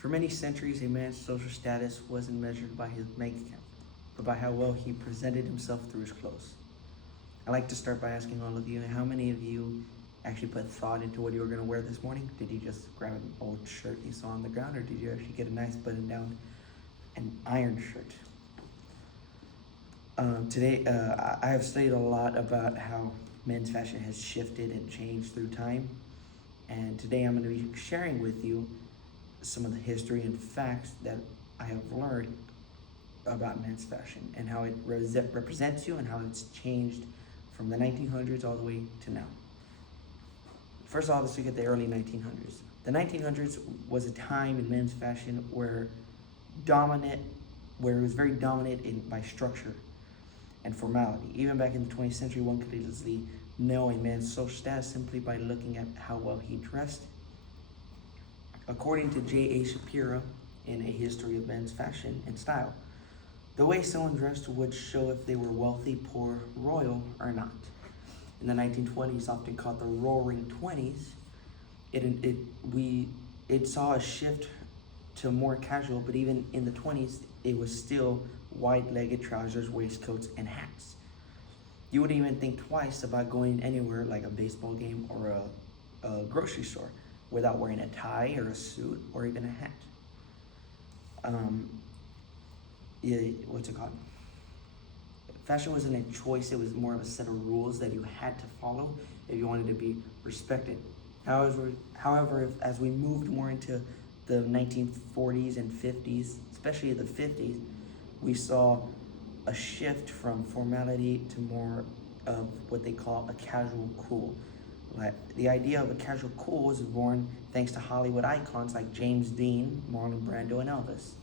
For many centuries, a man's social status wasn't measured by his bank account, but by how well he presented himself through his clothes. I'd like to start by asking all of you, how many of you actually put thought into what you were going to wear this morning? Did you just grab an old shirt you saw on the ground, or did you actually get a nice button-down and ironed shirt? Today, I have studied a lot about how men's fashion has shifted and changed through time. And today I'm going to be sharing with you some of the history and facts that I have learned about men's fashion and how it represents you and how it's changed from the 1900s all the way to now. First of all, let's look at the early 1900s. The 1900s was a time in men's fashion where it was very dominant by structure and formality. Even back in the 20th century, one could easily know a man's social status simply by looking at how well he dressed. According to J.A. Shapiro in A History of Men's Fashion and Style, the way someone dressed would show if they were wealthy, poor, royal, or not. In the 1920s, often called the Roaring Twenties, it saw a shift to more casual, but even in the 20s, it was still wide-legged trousers, waistcoats, and hats. You wouldn't even think twice about going anywhere like a baseball game or a grocery store without wearing a tie or a suit or even a hat. What's it called? Fashion wasn't a choice, it was more of a set of rules that you had to follow if you wanted to be respected. However, as we moved more into the 1940s and 50s, especially the 50s, we saw a shift from formality to more of what they call a casual cool. Like, the idea of a casual cool was born thanks to Hollywood icons like James Dean, Marlon Brando, and Elvis.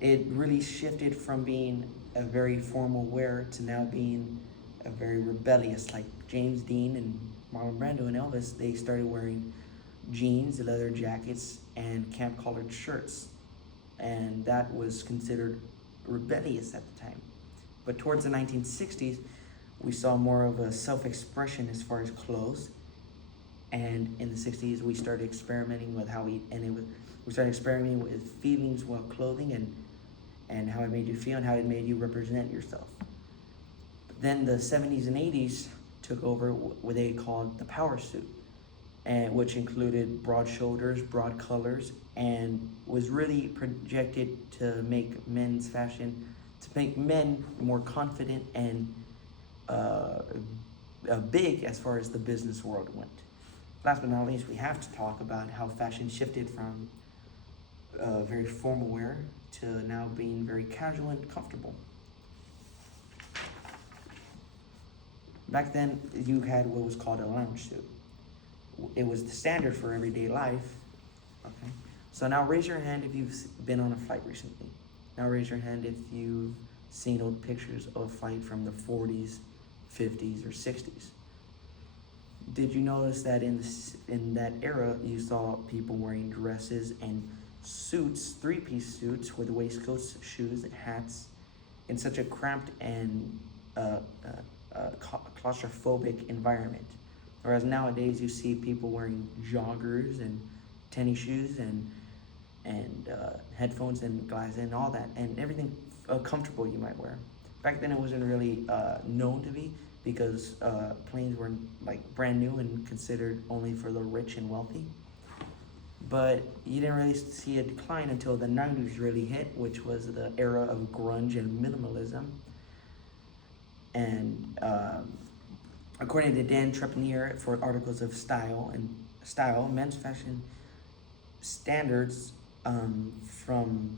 It really shifted from being a very formal wear to now being a very rebellious, like James Dean and Marlon Brando and Elvis. They started wearing jeans, leather jackets, and camp-collared shirts, and that was considered rebellious at the time. But towards the 1960s, we saw more of a self-expression as far as clothes, and in the 60s, we started experimenting with we started experimenting with feelings while clothing and how it made you feel and how it made you represent yourself. But then the 70s and 80s took over what they called the power suit, which included broad shoulders, broad colors, and was really projected to make men's fashion, to make men more confident and big as far as the business world went. Last but not least, we have to talk about how fashion shifted from very formal wear to now being very casual and comfortable. Back then, you had what was called a lounge suit. It was the standard for everyday life. Okay. So now raise your hand if you've been on a flight recently. Now raise your hand if you've seen old pictures of a flight from the 40s, 50s, or 60s. Did you notice that in that era, you saw people wearing dresses and suits, three-piece suits with waistcoats, shoes, and hats in such a cramped and claustrophobic environment? Whereas nowadays you see people wearing joggers and tennis shoes and headphones and glasses and all that, and everything comfortable you might wear. Back then it wasn't really known to be, because planes were like brand new and considered only for the rich and wealthy. But you didn't really see a decline until the 90s really hit, which was the era of grunge and minimalism. And according to Dan Trepanier for Articles of Style, men's fashion standards from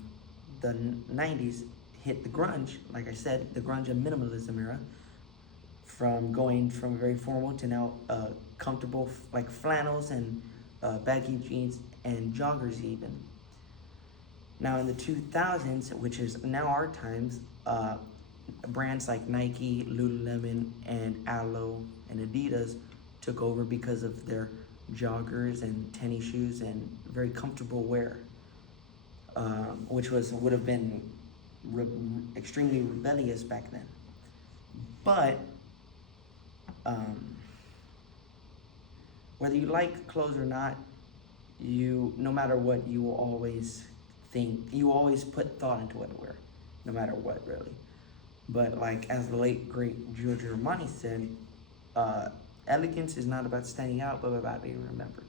the 90s hit the grunge, like I said, the grunge and minimalism era, from going from very formal to now comfortable, like flannels and baggy jeans and joggers even. Now in the 2000s, which is now our times, brands like Nike, Lululemon, and Alo and Adidas took over because of their joggers and tennis shoes and very comfortable wear, which would have been extremely rebellious back then. But whether you like clothes or not, no matter what, you will always think, you always put thought into what to wear, no matter what, really. But like as the late great Giorgio Armani said, elegance is not about standing out, but about being remembered.